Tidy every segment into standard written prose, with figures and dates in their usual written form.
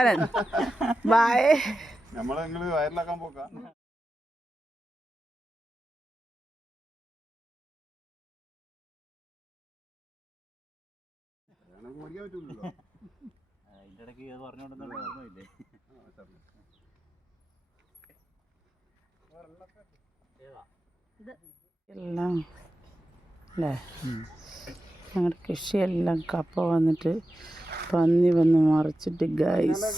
കലാകാരൻ. ബൈ. നമ്മളെ നിങ്ങള് വയറിലാക്കാൻ പോക്കാ. എല്ലാം അല്ലേ ഞങ്ങളുടെ കൃഷിയെല്ലാം കപ്പ വന്നിട്ട് പന്നി വന്ന് മറിച്ചിട്ട് ഗൈസ്.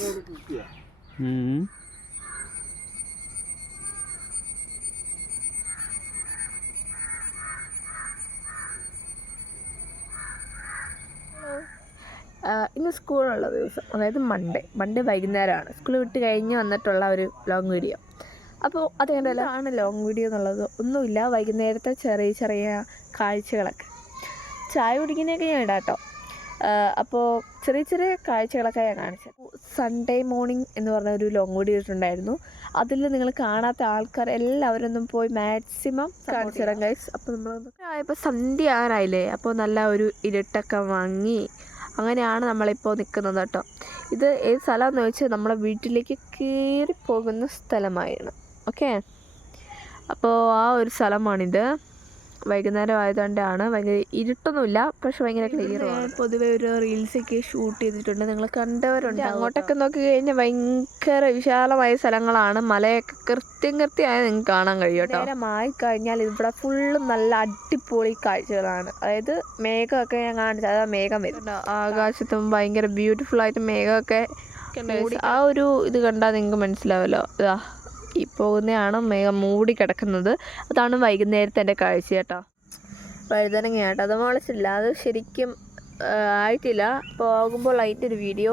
ഇന്ന് സ്കൂളുള്ള ദിവസം, അതായത് മൺഡേ വൈകുന്നേരമാണ്. സ്കൂൾ വിട്ട് കഴിഞ്ഞ് വന്നിട്ടുള്ള ഒരു ലോങ് വീഡിയോ. അപ്പോൾ അത് കണ്ടല്ലോ ലോങ് വീഡിയോ എന്നുള്ളത് ഒന്നുമില്ല, വൈകുന്നേരത്തെ ചെറിയ ചെറിയ കാഴ്ചകളൊക്കെ. ചായ കുടിക്കുന്നതൊക്കെ ഞാൻ ഇടാം കേട്ടോ. അപ്പോൾ ചെറിയ ചെറിയ കാഴ്ചകളൊക്കെ ഞാൻ കാണിച്ചത്. സൺഡേ മോർണിംഗ് എന്ന് പറഞ്ഞ ഒരു ലോങ് വീഡിയോ ഇട്ടിട്ടുണ്ടായിരുന്നു. അതിൽ നിങ്ങൾ കാണാത്ത ആൾക്കാർ എല്ലാവരും ഒന്നും പോയി മാക്സിമം കാണിച്ചു തരാം ഗൈസ്. അപ്പോൾ ഇപ്പോൾ സന്ധ്യ ആകാനായില്ലേ, അപ്പോൾ നല്ല ഒരു ഇരുട്ടൊക്കെ വാങ്ങി അങ്ങനെയാണ് നമ്മളിപ്പോൾ നിൽക്കുന്നത് കേട്ടോ. ഇത് ഏത് സ്ഥലമെന്ന് ചോദിച്ചാൽ നമ്മളെ വീട്ടിലേക്ക് കയറി പോകുന്ന സ്ഥലമായിരുന്നു. ഓക്കെ, അപ്പോൾ ആ ഒരു സ്ഥലമാണിത്. വൈകുന്നേരം ആയതുകൊണ്ടാണ്, ഭയങ്കര ഇരുട്ടൊന്നുമില്ല, പക്ഷെ ഭയങ്കര ക്ലിയറാണ്. പൊതുവെ ഒരു റീൽസൊക്കെ ഷൂട്ട് ചെയ്തിട്ടുണ്ട്, നിങ്ങൾ കണ്ടവരുണ്ട്. അങ്ങോട്ടൊക്കെ നോക്കി കഴിഞ്ഞാൽ ഭയങ്കര വിശാലമായ സ്ഥലങ്ങളാണ്. മലയൊക്കെ കൃത്യമായി നിങ്ങൾക്ക് കാണാൻ കഴിയും കേട്ടോ. നേരമായി കഴിഞ്ഞാൽ ഇവിടെ ഫുള്ളും നല്ല അടിപൊളി കാഴ്ചകളാണ്. അതായത് മേഘമൊക്കെ ഞാൻ കാണിച്ചത്, അതായത് മേഘം വരുന്നുണ്ട് ആകാശത്തും, ഭയങ്കര ബ്യൂട്ടിഫുൾ ആയിട്ട് മേഘമൊക്കെ. ആ ഒരു ഇത് കണ്ടാൽ നിങ്ങൾക്ക് മനസ്സിലാവല്ലോ. ഇതാ ഈ പോകുന്നതാണ് മേഘം മൂടി കിടക്കുന്നത്. അതാണ് വൈകുന്നേരത്തെ എൻ്റെ കാഴ്ച കേട്ടോ. വഴുതനങ്ങ കേട്ടോ, അത് മുളച്ചില്ല, അത് ശരിക്കും ആയിട്ടില്ല. പോകുമ്പോൾ അതിൻ്റെ ഒരു വീഡിയോ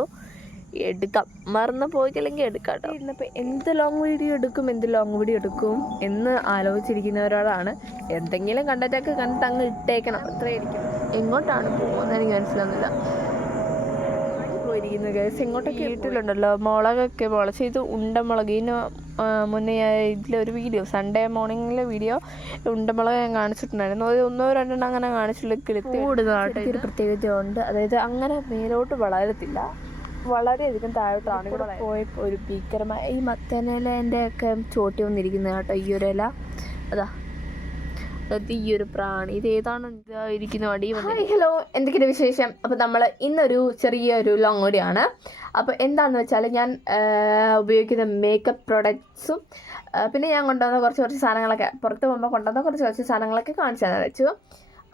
എടുക്കാം, മറന്നു പോയിട്ടില്ലെങ്കിൽ എടുക്കാം കേട്ടോ. ഇന്നിപ്പോൾ എന്ത് ലോങ് വീഡിയോ എടുക്കും എന്ന് ആലോചിച്ചിരിക്കുന്നവരോടാണ്. എന്തെങ്കിലും കണ്ടിട്ടൊക്കെ കണ്ടിട്ട് അങ്ങ് ഇട്ടേക്കണം, അത്രയായിരിക്കും. എങ്ങോട്ടാണ് പോകുന്നത് എനിക്ക് മനസ്സിലാവുന്നില്ല. പോയിരിക്കുന്നത് ഗൈസ്, ഇങ്ങോട്ടൊക്കെ വീട്ടിലുണ്ടല്ലോ മുളകൊക്കെ മുളച്ച്. ഇത് ഉണ്ടമുളക്. ഇതിന് മുന്നേ ഇതിലൊരു വീഡിയോ, സൺഡേ മോർണിംഗിലെ വീഡിയോ ഉണ്ടമുളക് ഞാൻ കാണിച്ചിട്ടുണ്ടായിരുന്നു. അത് 1-2 അങ്ങനെ കാണിച്ചുള്ള കൂടുതലായിട്ട് ഒരു പ്രത്യേകത ഉണ്ട്. അതായത് അങ്ങനെ മേലോട്ട് വളരത്തില്ല, വളരെയധികം താഴോട്ടാണ്. ഇവിടെ പോയപ്പോൾ ഒരു ഭീകരമായ ഈ മത്തനിലേൻ്റെ ഒക്കെ ചോട്ടി വന്നിരിക്കുന്നത് കേട്ടോ, ഈ ഒരു ഇല. അതാ അതായത് ഈ ഒരു പ്രാണി, ഇത് ഏതാണ് ഇരിക്കുന്ന അടി. ഹലോ, എന്തൊക്കെയാണ് വിശേഷം? അപ്പോൾ നമ്മൾ ഇന്നൊരു ചെറിയൊരു ലോങ് വീഡിയോ ആണ്. അപ്പോൾ എന്താണെന്ന് വെച്ചാൽ ഞാൻ ഉപയോഗിക്കുന്ന മേക്കപ്പ് പ്രൊഡക്ട്സും പിന്നെ ഞാൻ കൊണ്ടുവന്ന കുറച്ച് സാധനങ്ങളൊക്കെ, പുറത്ത് പോകുമ്പോൾ കൊണ്ടുവന്ന കുറച്ച് സാധനങ്ങളൊക്കെ കാണിച്ചു തരാൻ വെച്ചു.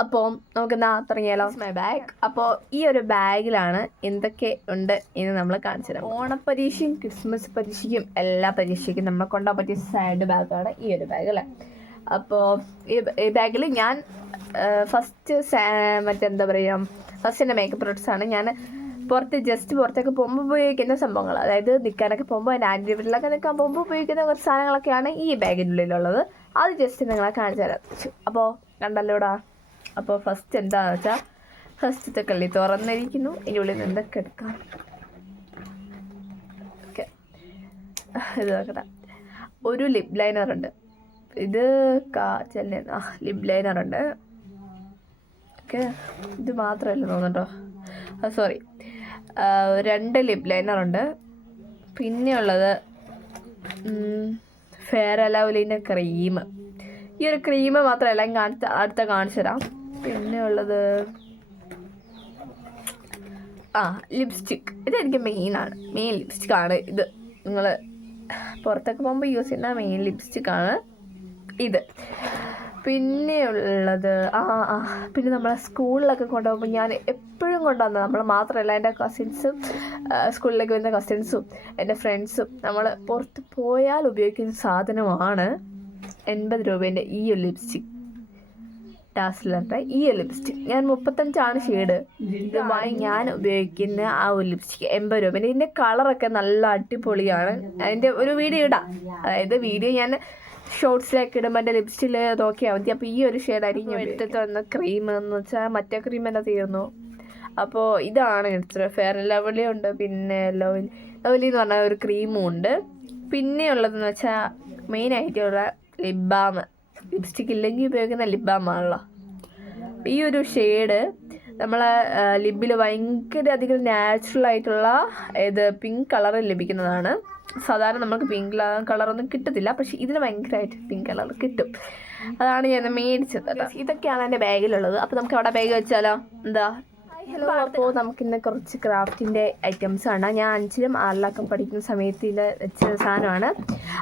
അപ്പോൾ നമുക്ക് എന്നാ തുടങ്ങിയാലോ. My bag. അപ്പോൾ ഈ ഒരു ബാഗിലാണ് എന്തൊക്കെ ഉണ്ട് എന്ന് നമ്മൾ കാണിച്ചു തരാം. ഓണപ്പരീക്ഷയും ക്രിസ്മസ് പരീക്ഷയ്ക്കും എല്ലാ പരീക്ഷയ്ക്കും നമ്മളെ കൊണ്ടുപോകാൻ പറ്റിയ സൈഡ് ബാഗാണ് ഈ ഒരു ബാഗ് അല്ലേ. അപ്പോൾ ഈ ബാഗിൽ ഞാൻ ഫസ്റ്റ് മറ്റെന്താ പറയുക, ഫസ്റ്റ് എൻ്റെ മേക്കപ്പ് പ്രൊഡക്ട്സാണ്. ഞാൻ പുറത്തൊക്കെ പോകുമ്പോൾ ഉപയോഗിക്കുന്ന സംഭവങ്ങൾ, അതായത് നിൽക്കാനൊക്കെ പോകുമ്പോൾ എൻ്റെ ആൻറ്റി വീട്ടിലൊക്കെ നിൽക്കാൻ പോകുമ്പോൾ ഉപയോഗിക്കുന്ന കുറച്ച് സാധനങ്ങളൊക്കെയാണ് ഈ ബാഗിനുള്ളിലുള്ളത്. അത് ജസ്റ്റ് നിങ്ങളെ കാണിച്ചു തരാം. അപ്പോൾ കണ്ടല്ലോടാ. അപ്പോൾ ഫസ്റ്റ് എന്താണെന്ന് വെച്ചാൽ, ഫസ്റ്റത്തെ കള്ളി തുറന്നിരിക്കുന്നു. ഇതിൻ്റെ ഉള്ളിൽ നിന്ന് എന്തൊക്കെ എടുക്കാം. ഓക്കെ, ഇത് നോക്കട്ടെ. ഒരു ലിപ് ലൈനർ ഉണ്ട്. ഇത് ലിപ് ലൈനർ ഉണ്ട്. ഓക്കെ, ഇത് മാത്രമല്ല തോന്നുന്നുണ്ടോ, സോറി, 2 ലിപ് ലൈനർ ഉണ്ട്. പിന്നെയുള്ളത് ഫെയർ ആൻഡ് ലവ്ലിൻ്റെ ക്രീം. ഈ ഒരു ക്രീം മാത്രമല്ല, അടുത്ത കാണിച്ചു തരാം. പിന്നെയുള്ളത് ലിപ്സ്റ്റിക്ക്. ഇതെനിക്ക് മെയിൻ ലിപ്സ്റ്റിക്കാണ് ഇത്. നിങ്ങൾ പുറത്തൊക്കെ പോകുമ്പോൾ യൂസ് ചെയ്യുന്ന മെയിൻ ലിപ്സ്റ്റിക്കാണ് ഇത്. പിന്നെയുള്ളത് പിന്നെ നമ്മളെ സ്കൂളിലൊക്കെ കൊണ്ടുപോകുമ്പോൾ ഞാൻ എപ്പോഴും കൊണ്ടുവന്നത്, നമ്മൾ മാത്രമല്ല എൻ്റെ കസിൻസും, സ്കൂളിലേക്ക് വരുന്ന കസിൻസും എൻ്റെ ഫ്രണ്ട്സും, നമ്മൾ പുറത്ത് പോയാൽ ഉപയോഗിക്കുന്ന സാധനമാണ് 80 രൂപേൻ്റെ ഈ ഒരു ലിപ്സ്റ്റിക്, ഡാസ്ലറിൻ്റെ ഈ ഒരു ലിപ്സ്റ്റിക്. ഞാൻ 35 ഷെയ്ഡ് ഇത് വാങ്ങി ഞാൻ ഉപയോഗിക്കുന്ന ആ ഒരു ലിപ്സ്റ്റിക് 80 രൂപേൻ്റെ. ഇതിൻ്റെ കളറൊക്കെ നല്ല അടിപൊളിയാണ്. അതിൻ്റെ ഒരു വീഡിയോ ഇടാം, അതായത് വീഡിയോ ഞാൻ ഷോർട്സിലേക്ക് ഇടുമ്പോൾ എൻ്റെ ലിപ്സ്റ്റിൽ നോക്കിയാൽ മതി. അപ്പോൾ ഈ ഒരു ഷെയ്ഡായിരിക്കും ഞാൻ എടുത്തിട്ട് വന്ന ക്രീം എന്ന് വെച്ചാൽ, മറ്റേ ക്രീം എല്ലാം തീർന്നു. അപ്പോൾ ഇതാണ് എടുത്തത്. ഫെയർ ആൻഡ് ലവ്ലി ഉണ്ട്, പിന്നെ ലവ്ലി എന്ന് പറഞ്ഞ ഒരു ക്രീമും ഉണ്ട്. പിന്നെയുള്ളതെന്ന് വെച്ചാൽ മെയിനായിട്ടുള്ള ലിപ് ബാം. ലിപ്സ്റ്റിക് ഇല്ലെങ്കിൽ ഉപയോഗിക്കുന്ന ലിപ് ബാം ആണല്ലോ. ഈ ഒരു ഷെയ്ഡ് നമ്മളെ ലിബിൽ ഭയങ്കര അധികം നാച്ചുറൽ ആയിട്ടുള്ള ഇത് പിങ്ക് കളർ ലഭിക്കുന്നതാണ്. സാധാരണ നമുക്ക് പിങ്ക് കളറൊന്നും കിട്ടത്തില്ല, പക്ഷെ ഇതിന് ഭയങ്കരമായിട്ട് പിങ്ക് കളർ കിട്ടും. അതാണ് ഞാൻ മേടിച്ചത് കേട്ടോ. ഇതൊക്കെയാണ് എൻ്റെ ബാഗിലുള്ളത്. അപ്പോൾ നമുക്ക് അവിടെ ബാഗ് വെച്ചാലോ? എന്താ? ഹലോ, അപ്പോൾ നമുക്കിന്ന് കുറച്ച് ക്രാഫ്റ്റിൻ്റെ ഐറ്റംസ് ആണ്. ഞാൻ 5ലും 6ലൊക്കെ പഠിക്കുന്ന സമയത്ത് ഇത് വെച്ച സാധനമാണ്.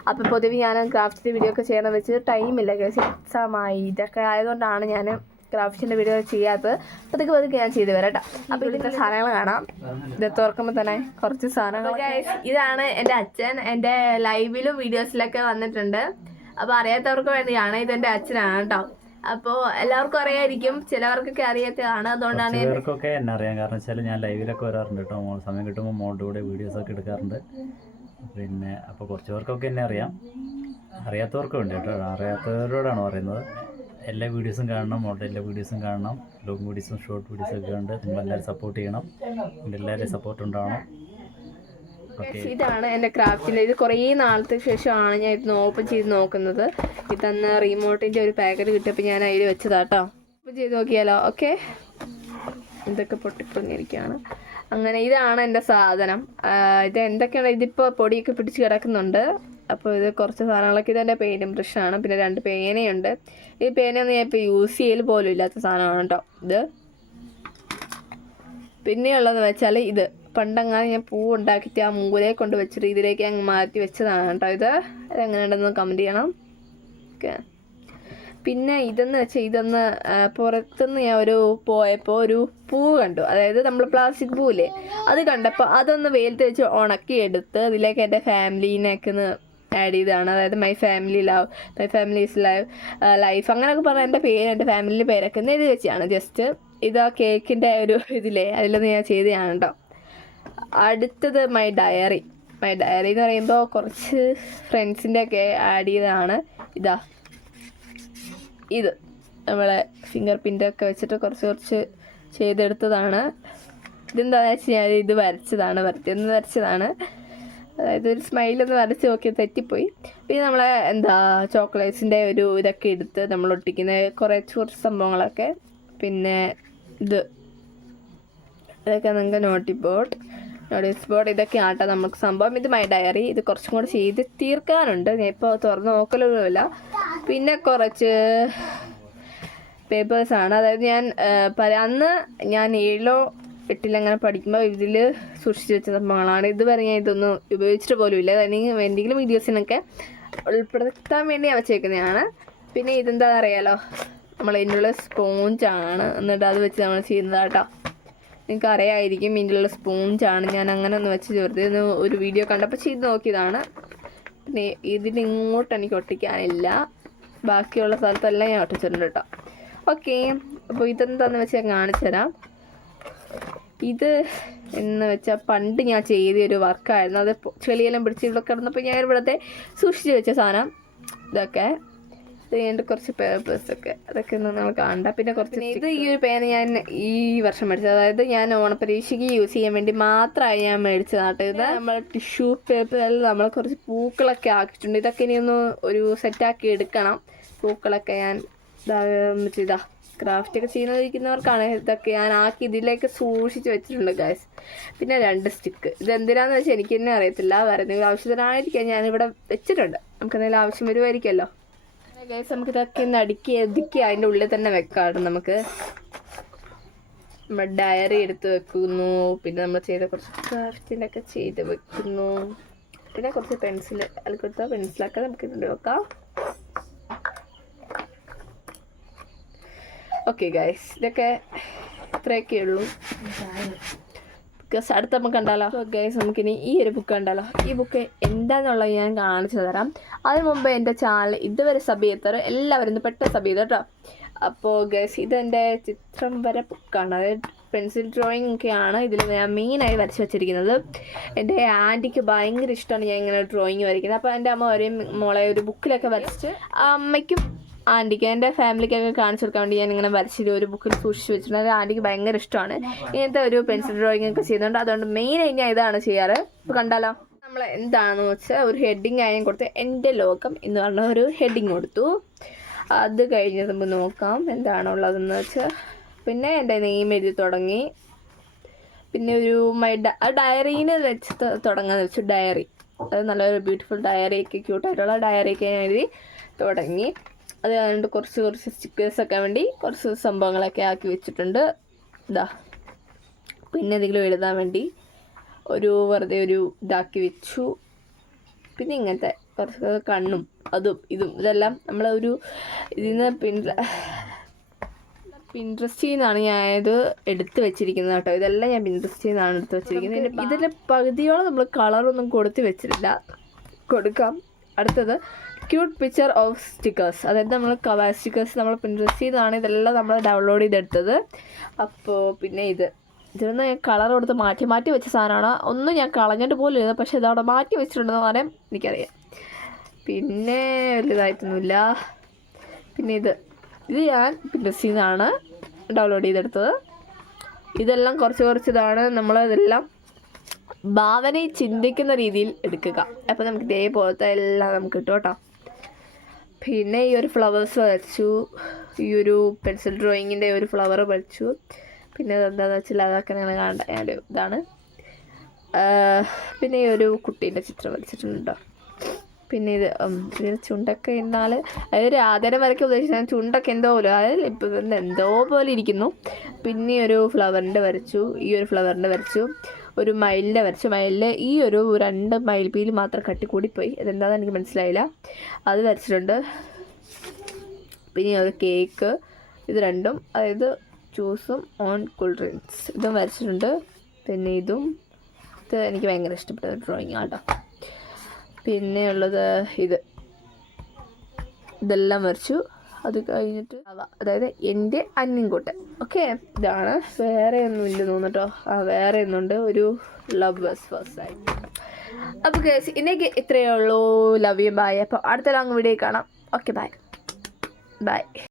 അപ്പോൾ പൊതുവെ ഞാൻ ക്രാഫ്റ്റിൻ്റെ വീഡിയോ ഒക്കെ ചെയ്യണമെന്ന് വെച്ച് ടൈമില്ല, എക്സാമായി ഇതൊക്കെ ആയതുകൊണ്ടാണ് ഞാൻ ക്രാഫ്റ്റിൻ്റെ വീഡിയോ ചെയ്യാത്തത്. പതുക്കെ ഞാൻ ചെയ്ത് വരാം കേട്ടോ. അപ്പോൾ ഇതിൻ്റെ സാധനങ്ങൾ കാണാം. ഇത് തുറക്കുമ്പോൾ തന്നെ കുറച്ച് സാധനങ്ങൾ. ഇതാണ് എൻ്റെ അച്ഛൻ. എൻ്റെ ലൈവിലും വീഡിയോസിലൊക്കെ വന്നിട്ടുണ്ട്. അപ്പോൾ അറിയാത്തവർക്ക് വേണ്ടിയാണ്. ഇതെൻ്റെ അച്ഛനാണ് കേട്ടോ. അപ്പോൾ എല്ലാവർക്കും അറിയായിരിക്കും, ചിലവർക്കൊക്കെ അറിയാത്തതാണ്. അതുകൊണ്ടാണ് ചിലവർക്കൊക്കെ എന്നെ അറിയാം. കാരണം വെച്ചാൽ ഞാൻ ലൈവിലൊക്കെ വരാറുണ്ട് കേട്ടോ. സമയം കിട്ടുമ്പോൾ മോളുടെ കൂടെ വീഡിയോസൊക്കെ എടുക്കാറുണ്ട്. പിന്നെ അപ്പോൾ കുറച്ച് പേർക്കൊക്കെ എന്നെ അറിയാം, അറിയാത്തവർക്കും ഉണ്ട് കേട്ടോ. അറിയാത്തവരോടാണ് പറയുന്നത്. എല്ലാ വീഡിയോസും കാണണം, മോളുടെ എല്ലാ വീഡിയോസും കാണണം. ലോങ് വീഡിയോസും ഷോർട്ട് വീഡിയോസൊക്കെ കണ്ട് നിങ്ങളെല്ലാവരും സപ്പോർട്ട് ചെയ്യണം. എൻ്റെ എല്ലാവരുടെയും സപ്പോർട്ട് ഉണ്ടാവണം. ഇതാണ് എൻ്റെ ക്രാഫ്റ്റിൻ്റെ. ഇത് കുറേ നാളത്തെ ശേഷമാണ് ഞാൻ ഇത് ഓപ്പൺ ചെയ്ത് നോക്കുന്നത്. ഇതന്ന് റിമോട്ടിൻ്റെ ഒരു പാക്കറ്റ് കിട്ടിയപ്പോൾ ഞാൻ അതിൽ വെച്ചതാട്ടോ. ഓപ്പൺ ചെയ്ത് നോക്കിയാലോ? ഓക്കെ, ഇതൊക്കെ പൊട്ടിപ്പൊങ്ങിയിരിക്കുകയാണ്. അങ്ങനെ ഇതാണ് എൻ്റെ സാധനം. ഇത് എന്തൊക്കെയാണ്? ഇതിപ്പോൾ പൊടിയൊക്കെ പിടിച്ച് കിടക്കുന്നുണ്ട്. അപ്പോൾ ഇത് കുറച്ച് സാധനങ്ങളൊക്കെ. ഇതെൻ്റെ പെയിൻറ്റും ബ്രഷാണ്. പിന്നെ 2 പേനയുണ്ട്. ഈ പേനയൊന്നും ഞാൻ ഇപ്പോൾ യൂസ് ചെയ്യൽ പോലും ഇല്ലാത്ത സാധനമാണ് കേട്ടോ ഇത്. പിന്നെയുള്ളതെന്ന് വെച്ചാൽ ഇത് പണ്ടങ്ങനെ ഞാൻ പൂ ഉണ്ടാക്കിയിട്ട് ആ മൂലയെ കൊണ്ട് വെച്ചിട്ട് ഇതിലേക്ക് അങ്ങ് മാറ്റി വെച്ചതാണ് കേട്ടോ. അതെങ്ങനെയുണ്ടെന്ന് കമൻറ്റ് ചെയ്യണം. ഓക്കെ, പിന്നെ ഇതെന്ന് വെച്ചാൽ ഇതൊന്ന് പുറത്തുനിന്ന് ഞാൻ പോയപ്പോൾ ഒരു പൂ കണ്ടു. അതായത് നമ്മൾ പ്ലാസ്റ്റിക് പൂവില്ലേ, അത് കണ്ടപ്പോൾ അതൊന്ന് വെയിലത്ത് വെച്ച് ഉണക്കിയെടുത്ത് ഇതിലേക്ക് എൻ്റെ ഫാമിലീനൊക്കെ ഒന്ന് ആഡ് ചെയ്തതാണ്. അതായത് my family love, my family is life അങ്ങനെയൊക്കെ പറഞ്ഞാൽ എൻ്റെ പേര്, എൻ്റെ ഫാമിലിൻ്റെ പേരൊക്കെ ഒന്ന് എഴുതി വെച്ചാണ്. ജസ്റ്റ് ഇതാ കേക്കിൻ്റെ ഒരു ഇതില്ലേ, അതിലൊന്ന് ഞാൻ ചെയ്തതാണ് കേട്ടോ. അടുത്തത് മൈ ഡയറി. മൈ ഡയറി എന്ന് പറയുമ്പോൾ കുറച്ച് ഫ്രണ്ട്സിൻ്റെ ഒക്കെ ആഡ് ചെയ്തതാണ്. ഇത് നമ്മളെ ഫിംഗർ പ്രിൻ്റൊക്കെ വെച്ചിട്ട് കുറച്ച് ചെയ്തെടുത്തതാണ്. ഇതെന്താണെന്ന് വെച്ച് കഴിഞ്ഞാൽ ഇത് വരച്ചതാണ്. അതായത് ഒരു സ്മൈലൊന്ന് വരച്ച് നോക്കിയാൽ തെറ്റിപ്പോയി. പിന്നെ നമ്മളെ ചോക്ലേറ്റ്സിൻ്റെ ഒരു ഇതൊക്കെ എടുത്ത് നമ്മൾ ഒട്ടിക്കുന്ന കുറച്ച് സംഭവങ്ങളൊക്കെ. പിന്നെ ഇതൊക്കെ നിങ്ങൾക്ക് നോട്ടീസ് ബോർഡ് ഇതൊക്കെയാണ് കേട്ടോ നമുക്ക് സംഭവം. ഇത് മൈ ഡയറി. ഇത് കുറച്ചും കൂടെ ചെയ്ത് തീർക്കാനുണ്ട്. ഞാൻ ഇപ്പോൾ തുറന്ന് നോക്കലൊന്നുമില്ല. പിന്നെ കുറച്ച് പേപ്പേഴ്സാണ്. അതായത് അന്ന് ഞാൻ 7ലോ 8ലോ അങ്ങനെ പഠിക്കുമ്പോൾ ഇതിൽ സൂക്ഷിച്ച് വെച്ച സംഭവങ്ങളാണ്. ഇതുവരെ ഞാൻ ഇതൊന്നും ഉപയോഗിച്ചിട്ട് പോലും ഇല്ല. എന്തെങ്കിലും വീഡിയോസിനൊക്കെ ഉൾപ്പെടുത്താൻ വേണ്ടി ഞാൻ വെച്ചേക്കുന്നതാണ്. പിന്നെ ഇതെന്താണെന്ന് അറിയാലോ, നമ്മൾ ഇതിനുള്ള സ്പോഞ്ചാണ്. എന്നിട്ട് അത് വെച്ച് നമ്മൾ ചെയ്യുന്നതാട്ടോ. നിങ്ങൾക്ക് അറിയാമായിരിക്കും, ഇതിലുള്ള സ്പോഞ്ചാണ്. ഞാൻ അങ്ങനെ ഒന്ന് വെച്ച് ചേർത്ത് ഒരു വീഡിയോ കണ്ടപ്പോൾ ചെയ്ത് നോക്കിയതാണ്. പിന്നെ ഇതിനിങ്ങോട്ട് എനിക്ക് ഒട്ടിക്കാനില്ല, ബാക്കിയുള്ള സ്ഥലത്തെല്ലാം ഞാൻ ഒട്ടിച്ചിട്ടുണ്ട് കേട്ടോ. ഓക്കെ, അപ്പോൾ ഇതെന്താണെന്ന് വെച്ചാൽ ഞാൻ കാണിച്ചു തരാം. ഇത് എന്ന് വെച്ചാൽ പണ്ട് ഞാൻ ചെയ്തൊരു വർക്കായിരുന്നു. അത് ചെളിയെല്ലാം പിടിച്ച് ഇവിടെ കിടന്നപ്പോൾ ഞാൻ ഇവിടുത്തെ സൂക്ഷിച്ച് വെച്ച സാധനം. ഇതൊക്കെ എൻ്റെ കുറച്ച് പേപ്പേഴ്സൊക്കെ അതൊക്കെ ഒന്ന് നമ്മൾ കാണണ്ട. പിന്നെ ഇത് ഈ ഒരു പേന ഞാൻ ഈ വർഷം മേടിച്ചത്. അതായത് ഞാൻ ഓണപ്പരീക്ഷയ്ക്ക് യൂസ് ചെയ്യാൻ വേണ്ടി മാത്രമായി ഞാൻ മേടിച്ചതാട്ടോ. ഇത് നമ്മൾ ടിഷ്യൂ പേപ്പറിൽ നമ്മൾ കുറച്ച് പൂക്കളൊക്കെ ആക്കിയിട്ടുണ്ട്. ഇതൊക്കെ ഇനിയൊന്ന് ഒരു സെറ്റാക്കി എടുക്കണം. പൂക്കളൊക്കെ ഞാൻ ക്രാഫ്റ്റൊക്കെ ചെയ്യുന്നവർക്കാണ് ഇതൊക്കെ ഞാൻ ആക്കി ഇതിലേക്ക് സൂക്ഷിച്ച് വെച്ചിട്ടുണ്ട് ഗൈസ്. പിന്നെ 2 സ്റ്റിക്ക്. ഇതെന്തിനാന്ന് വെച്ചാൽ എനിക്ക് തന്നെ അറിയത്തില്ല. വേറെ എന്തെങ്കിലും ആവശ്യത്തിനായിരിക്കാം ഞാനിവിടെ വെച്ചിട്ടുണ്ട്. നമുക്ക് എന്തെങ്കിലും ആവശ്യം വരുമായിരിക്കുമല്ലോ ഗൈസ്. നമുക്ക് ഇതൊക്കെ ഒന്ന് ഒതുക്കി അതിൻ്റെ ഉള്ളിൽ തന്നെ വെക്കാം. നമുക്ക് നമ്മുടെ ഡയറി എടുത്ത് വെക്കുന്നു. പിന്നെ നമ്മൾ ചെയ്ത കുറച്ച് ക്രാഫ്റ്റിൻ്റെ ഒക്കെ ചെയ്ത് വെക്കുന്നു. പിന്നെ കുറച്ച് പെൻസിലൊക്കെ നമുക്ക് ഇതിൻ്റെ വെക്കാം. ഓക്കെ ഗൈസ്, ഇതൊക്കെ ഇത്രയൊക്കെ ഉള്ളൂ. അടുത്ത നമുക്ക് കണ്ടാലോ ഗൈസ്? നമുക്കിനി ഈ ഒരു ബുക്ക് കണ്ടാലോ. ഈ ബുക്ക് എന്താണെന്നുള്ളത് ഞാൻ കാണിച്ചു തരാം. അതിന് മുമ്പ് എൻ്റെ ചാനൽ ഇതുവരെ സബ് ചെയ്തവർ എല്ലാവരും പെട്ടെന്ന് സബ് ചെയ്തു കേട്ടോ. അപ്പോൾ ഗൈസ്, ഇതെൻ്റെ ചിത്രം വര ബുക്കാണ്. അതായത് പെൻസിൽ ഡ്രോയിങ് ഒക്കെയാണ് ഇതിൽ ഞാൻ മെയിനായി വരച്ച് വെച്ചിരിക്കുന്നത്. എൻ്റെ ആൻറ്റിക്ക് ഭയങ്കര ഇഷ്ടമാണ് ഞാൻ ഇങ്ങനെ ഡ്രോയിങ് വരയ്ക്കുന്നത്. അപ്പോൾ എൻ്റെ അമ്മ ഒരേ മോളെ ഒരു ബുക്കിലൊക്കെ വരച്ചിട്ട് അമ്മയ്ക്കും ആൻറ്റിക്ക് എൻ്റെ ഫാമിലിക്കൊക്കെ കാണിച്ചു കൊടുക്കാൻ വേണ്ടി ഞാൻ ഇങ്ങനെ വരച്ചിട്ട് ഒരു ബുക്കിൽ സൂക്ഷിച്ച് വെച്ചിട്ടുണ്ട്. അത് ആൻറ്റിക്ക് ഭയങ്കര ഇഷ്ടമാണ് ഇങ്ങനത്തെ ഒരു പെൻസിൽ ഡ്രോയിങ് ഒക്കെ ചെയ്യുന്നുണ്ട്. അതുകൊണ്ട് മെയിനായി ഞാൻ ഇതാണ് ചെയ്യാറ്. ഇപ്പോൾ കണ്ടാലോ, നമ്മൾ എന്താണെന്ന് വെച്ചാൽ ഒരു ഹെഡിങ് ആയും കൊടുത്ത് എൻ്റെ ലോകം എന്ന് പറഞ്ഞ ഒരു ഹെഡിങ് കൊടുത്തു. അത് കഴിഞ്ഞ് നമുക്ക് നോക്കാം എന്താണുള്ളതെന്ന് വെച്ചാൽ. പിന്നെ എൻ്റെ നെയിം എഴുതി തുടങ്ങി. പിന്നെ ഒരു ഡയറീന്ന് വെച്ച് തുടങ്ങാന്ന് വെച്ചു. ഡയറി, അത് നല്ലൊരു ബ്യൂട്ടിഫുൾ ഡയറിയൊക്കെ ക്യൂട്ടായിട്ടുള്ള ഡയറിയൊക്കെ ഞാൻ എഴുതി തുടങ്ങി. അത് കഴിഞ്ഞിട്ട് കുറച്ച് സ്റ്റിക്കേഴ്സൊക്കെ വേണ്ടി കുറച്ച് സംഭവങ്ങളൊക്കെ ആക്കി വെച്ചിട്ടുണ്ട്. ഇതാ, പിന്നെ എന്തെങ്കിലും എഴുതാൻ വേണ്ടി വെറുതെ ഒരു ഇതാക്കി വെച്ചു. പിന്നെ ഇങ്ങനത്തെ കുറച്ച് കണ്ണും അതും ഇതെല്ലാം നമ്മളൊരു ഇതിന്ന് പിൻട്രസ്റ്റിൽ നിന്നാണ് ഞാനിത് എടുത്ത് വെച്ചിരിക്കുന്നത് കേട്ടോ. ഇതെല്ലാം ഞാൻ പിൻട്രസ്റ്റിൽ നിന്നാണ് എടുത്ത് വെച്ചിരിക്കുന്നത്. ഇതിൻ്റെ പകുതിയോളം നമ്മൾ കളറൊന്നും കൊടുത്തില്ല, കൊടുക്കാം. അടുത്തത് ക്യൂട്ട് പിക്ചർ ഓഫ് സ്റ്റിക്കേഴ്സ്, അതായത് നമ്മൾ കവർ സ്റ്റിക്കേഴ്സ് നമ്മൾ പിൻട്രസ്റ്റിൽ നിന്നാണ് ഇതെല്ലാം നമ്മൾ ഡൗൺലോഡ് ചെയ്തെടുത്തത്. അപ്പോൾ പിന്നെ ഇതിലൊന്നും ഞാൻ കളർ കൊടുത്ത് മാറ്റി വെച്ച സാധനമാണ്. ഒന്നും ഞാൻ കളഞ്ഞിട്ട് പോലും ഇല്ല, പക്ഷേ ഇതവിടെ മാറ്റി വെച്ചിട്ടുണ്ടെന്ന് പറയാൻ എനിക്കറിയാം. പിന്നെ വലുതായിട്ടൊന്നുമില്ല. പിന്നെ ഇത് ഞാൻ പിൻട്രസ്റ്റിൽ നിന്നാണ് ഡൗൺലോഡ് ചെയ്തെടുത്തത്. ഇതെല്ലാം കുറച്ച് ഇതാണ്. നമ്മളിതെല്ലാം ഭാവനയെ ചിന്തിക്കുന്ന രീതിയിൽ എടുക്കുക. അപ്പോൾ നമുക്ക് ഇതേപോലത്തെ എല്ലാം നമുക്ക് കിട്ടും കേട്ടോ. പിന്നെ ഈ ഒരു ഫ്ലവേഴ്സ് വരച്ചു, ഈ ഒരു പെൻസിൽ ഡ്രോയിങ്ങിൻ്റെ ഒരു ഫ്ലവർ വരച്ചു. പിന്നെ എന്താണെന്ന് വെച്ചാൽ അതൊക്കെ നിങ്ങൾ കാണേണ്ട ഇതാണ്. പിന്നെ ഈ ഒരു കുട്ടീൻ്റെ ചിത്രം വരച്ചിട്ടുണ്ട് കേട്ടോ. പിന്നെ ഇതിൽ ചുണ്ടൊക്കെ എന്നാൽ അതായത് ആദ്യം വരയ്ക്കാൻ ഉദ്ദേശിച്ചാൽ ചുണ്ടൊക്കെ എന്തോ പോലെ, അതായത് ഇപ്പം എന്തോ പോലെ ഇരിക്കുന്നു. പിന്നെ ഒരു ഫ്ലവറിൻ്റെ വരച്ചു, ഈ ഒരു ഫ്ലവറിൻ്റെ വരച്ചു, ഒരു മയിലിൻ്റെ വരച്ചു. മയിലിൽ ഈ ഒരു 2 മയിൽപ്പീൽ മാത്രം കട്ടിക്കൂടിപ്പോയി, അതെന്താണെന്ന് എനിക്ക് മനസ്സിലായില്ല. അത് വരച്ചിട്ടുണ്ട്. പിന്നെ ഒരു കേക്ക്, ഇത് രണ്ടും, അതായത് ജ്യൂസും ഓൺ കൂൾ ഡ്രിങ്ക്സ്, ഇതും വരച്ചിട്ടുണ്ട്. പിന്നെ ഇത് എനിക്ക് ഭയങ്കര ഇഷ്ടപ്പെട്ട ഡ്രോയിങ് ആട്ടോ. പിന്നെ ഉള്ളത് ഇതെല്ലാം വരച്ചു. അത് കഴിഞ്ഞിട്ട് അതായത് എൻ്റെ അന്നിൻകുട്ടൻ. ഓക്കെ, ഇതാണ്. വേറെ ഒന്നും ഇല്ല തോന്നുട്ടോ. വേറെ ഒന്നുണ്ട്, ഒരു ലവേഴ്സ് ഫസ്റ്റ് ആയി. അപ്പോൾ ഗൈസ് ഇന്നേക്ക് ഇത്രയേ ഉള്ളൂ. Love you, bye. അപ്പോൾ അടുത്ത ലോങ് വീഡിയോ കാണാം. Okay, by.